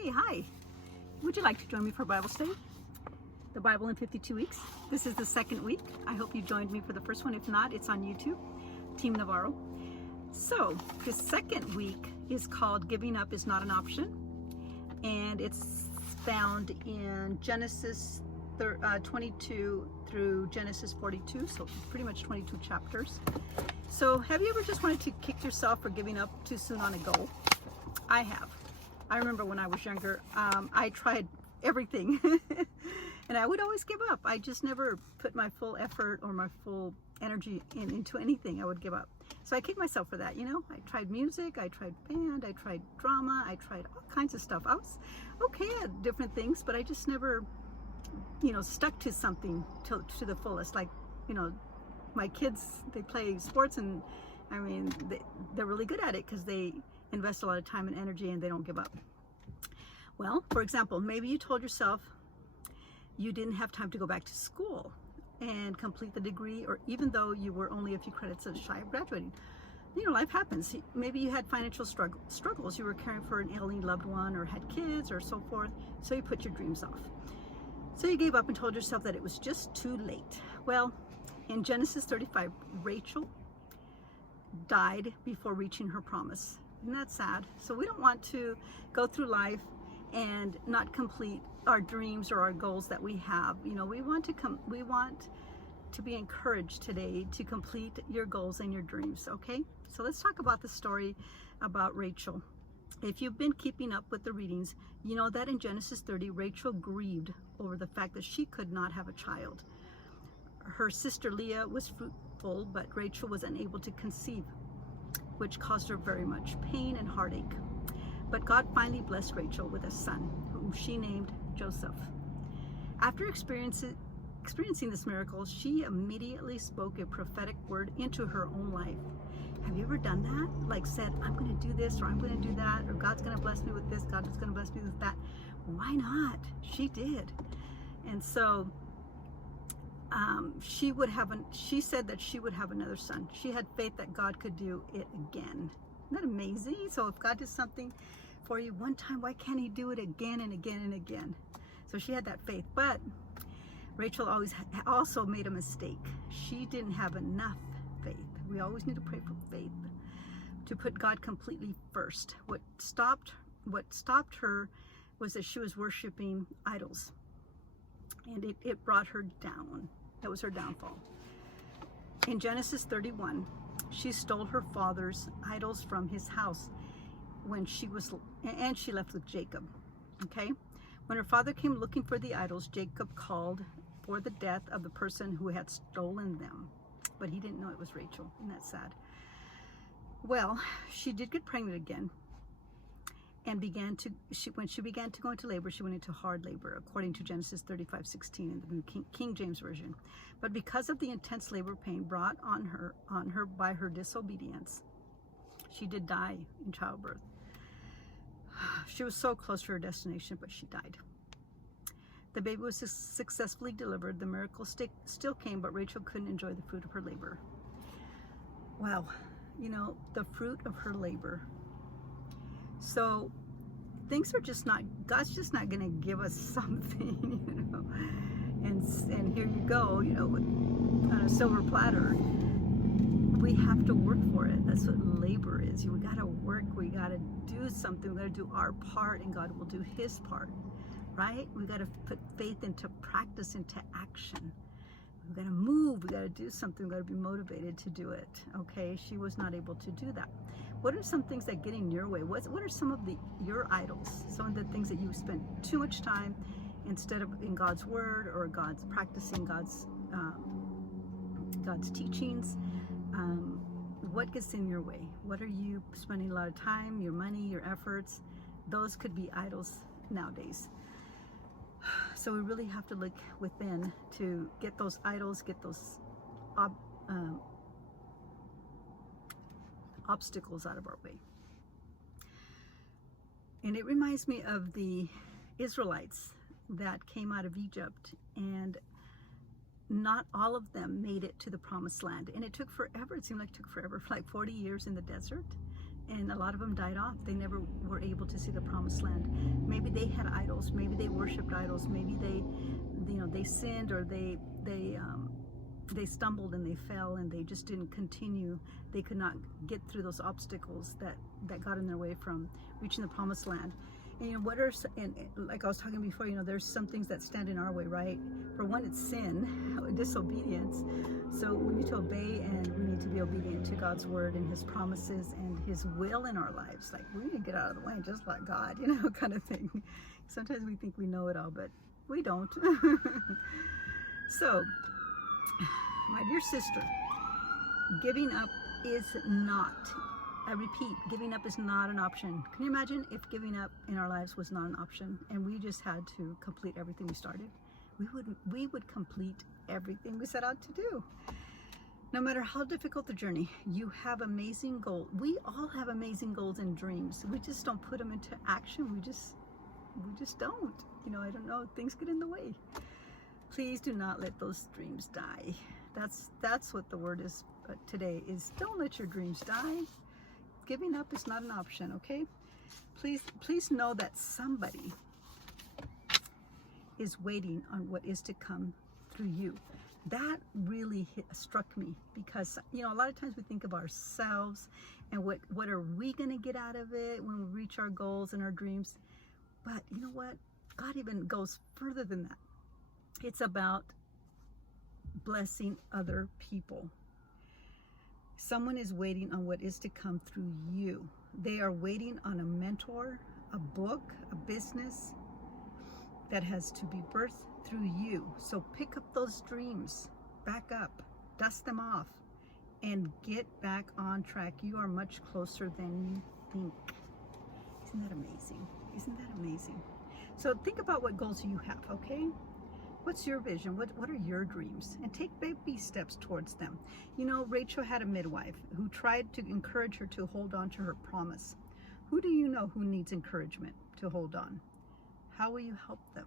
Hey, hi. Would you like to join me for Bible study? The Bible in 52 weeks. This is the second week. I hope you joined me for the first one. If not, it's on YouTube, Team Navarro. So, the second week is called Giving Up is Not an Option. And it's found in Genesis 22 through Genesis 42. So, pretty much 22 chapters. So, have you ever just wanted to kick yourself for giving up too soon on a goal? I have. I remember when I was younger, I tried everything and I would always give up. I just never put my full effort or my full energy into anything. I would give up. So I kicked myself for that, you know. I tried music, I tried band, I tried drama, I tried all kinds of stuff. I was okay at different things, but I just never, stuck to something to the fullest. Like, my kids, they play sports and I mean, they're really good at it because they invest a lot of time and energy and they don't give up. Well, for example, maybe you told yourself you didn't have time to go back to school and complete the degree, or even though you were only a few credits shy of graduating. Life happens. Maybe you had financial struggles. You were caring for an ailing loved one or had kids or so forth, so you put your dreams off. So you gave up and told yourself that it was just too late. Well, in Genesis 35, Rachel died before reaching her promise. Isn't that sad? So we don't want to go through life and not complete our dreams or our goals that we have. We want to be encouraged today to complete your goals and your dreams, okay? So let's talk about the story about Rachel. If you've been keeping up with the readings, you know that in Genesis 30, Rachel grieved over the fact that she could not have a child. Her sister Leah was fruitful, but Rachel was unable to conceive, which caused her very much pain and heartache. But God finally blessed Rachel with a son, whom she named Joseph. After experiencing this miracle, she immediately spoke a prophetic word into her own life. Have you ever done that? Like said, I'm going to do this, or I'm going to do that, or God's going to bless me with this, God is going to bless me with that. Why not? She did. And so she said that she would have another son. She had faith that God could do it again. Isn't that amazing? So if God did something for you one time, why can't he do it again and again and again? So she had that faith. But Rachel also made a mistake. She didn't have enough faith. We always need to pray for faith, to put God completely first. What stopped her was that she was worshiping idols, and it brought her down. That was her downfall. In Genesis 31, she stole her father's idols from his house and she left with Jacob. Okay? When her father came looking for the idols, Jacob called for the death of the person who had stolen them. But he didn't know it was Rachel. Isn't that sad? Well, she did get pregnant again. And when she began to go into labor, she went into hard labor, according to Genesis 35:16 in the King James Version. But because of the intense labor pain brought on her by her disobedience, she did die in childbirth. She was so close to her destination, but she died. The baby was successfully delivered. The miracle still came, but Rachel couldn't enjoy the fruit of her labor. Wow, the fruit of her labor. So things are just not, God's just not going to give us something, and here you go, on a silver platter. We have to work for it. That's what labor is. We got to work. We got to do something. We got to do our part, and God will do his part, right? We got to put faith into practice, into action. We got to move. We got to do something. We got to be motivated to do it. Okay, she was not able to do that. What are some things that get in your way? What are some of your idols? Some of the things that you spend too much time instead of in God's word, or God's practicing God's teachings. What gets in your way? What are you spending a lot of time, your money, your efforts? Those could be idols nowadays. So we really have to look within to get those idols, get those obstacles out of our way. And it reminds me of the Israelites that came out of Egypt, and not all of them made it to the promised land. And it took forever. It seemed like it took forever, like 40 years in the desert. And a lot of them died off. They never were able to see the promised land. Maybe they had idols. Maybe they worshipped idols. Maybe they, they sinned, or they stumbled and they fell and they just didn't continue. They could not get through those obstacles that got in their way from reaching the promised land. And and like I was talking before, there's some things that stand in our way, right? For one, it's sin, disobedience. So we need to obey, and we need to be obedient to God's word and his promises and his will in our lives. Like, we need to get out of the way just like God, kind of thing. Sometimes we think we know it all, but we don't. So, my dear sister, giving up is not, I repeat, giving up is not an option. Can you imagine if giving up in our lives was not an option and we just had to complete everything we started? We would complete everything we set out to do. No matter how difficult the journey, you have amazing goals. We all have amazing goals and dreams. We just don't put them into action. We just don't. I don't know, things get in the way. Please do not let those dreams die. That's what the word is today, is don't let your dreams die. Giving up is not an option, okay? Please know that somebody is waiting on what is to come through you. That really struck me, because a lot of times we think of ourselves and what are we going to get out of it when we reach our goals and our dreams. But you know what? God even goes further than that. It's about blessing other people. Someone is waiting on what is to come through you. They are waiting on a mentor, a book, a business that has to be birthed through you. So pick up those dreams, back up, dust them off, and get back on track. You are much closer than you think. Isn't that amazing? Isn't that amazing? So think about what goals you have, okay? What's your vision? What are your dreams? And take baby steps towards them. Rachel had a midwife who tried to encourage her to hold on to her promise. Who do you know who needs encouragement to hold on? How will you help them?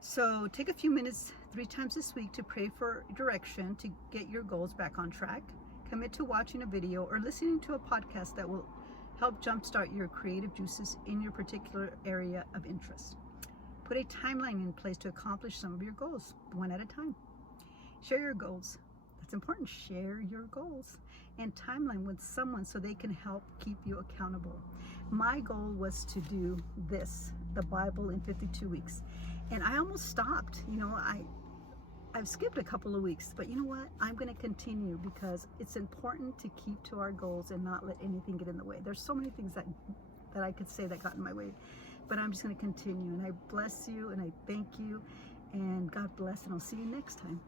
So take a few minutes 3 times this week to pray for direction to get your goals back on track. Commit to watching a video or listening to a podcast that will help jumpstart your creative juices in your particular area of interest. Put a timeline in place to accomplish some of your goals, one at a time. Share your goals. That's important. Share your goals and timeline with someone so they can help keep you accountable. My goal was to do this, the Bible in 52 weeks. And I almost stopped. I've skipped a couple of weeks, but you know what? I'm going to continue, because it's important to keep to our goals and not let anything get in the way. There's so many things that I could say that got in my way, but I'm just going to continue. And I bless you and I thank you, and God bless, and I'll see you next time.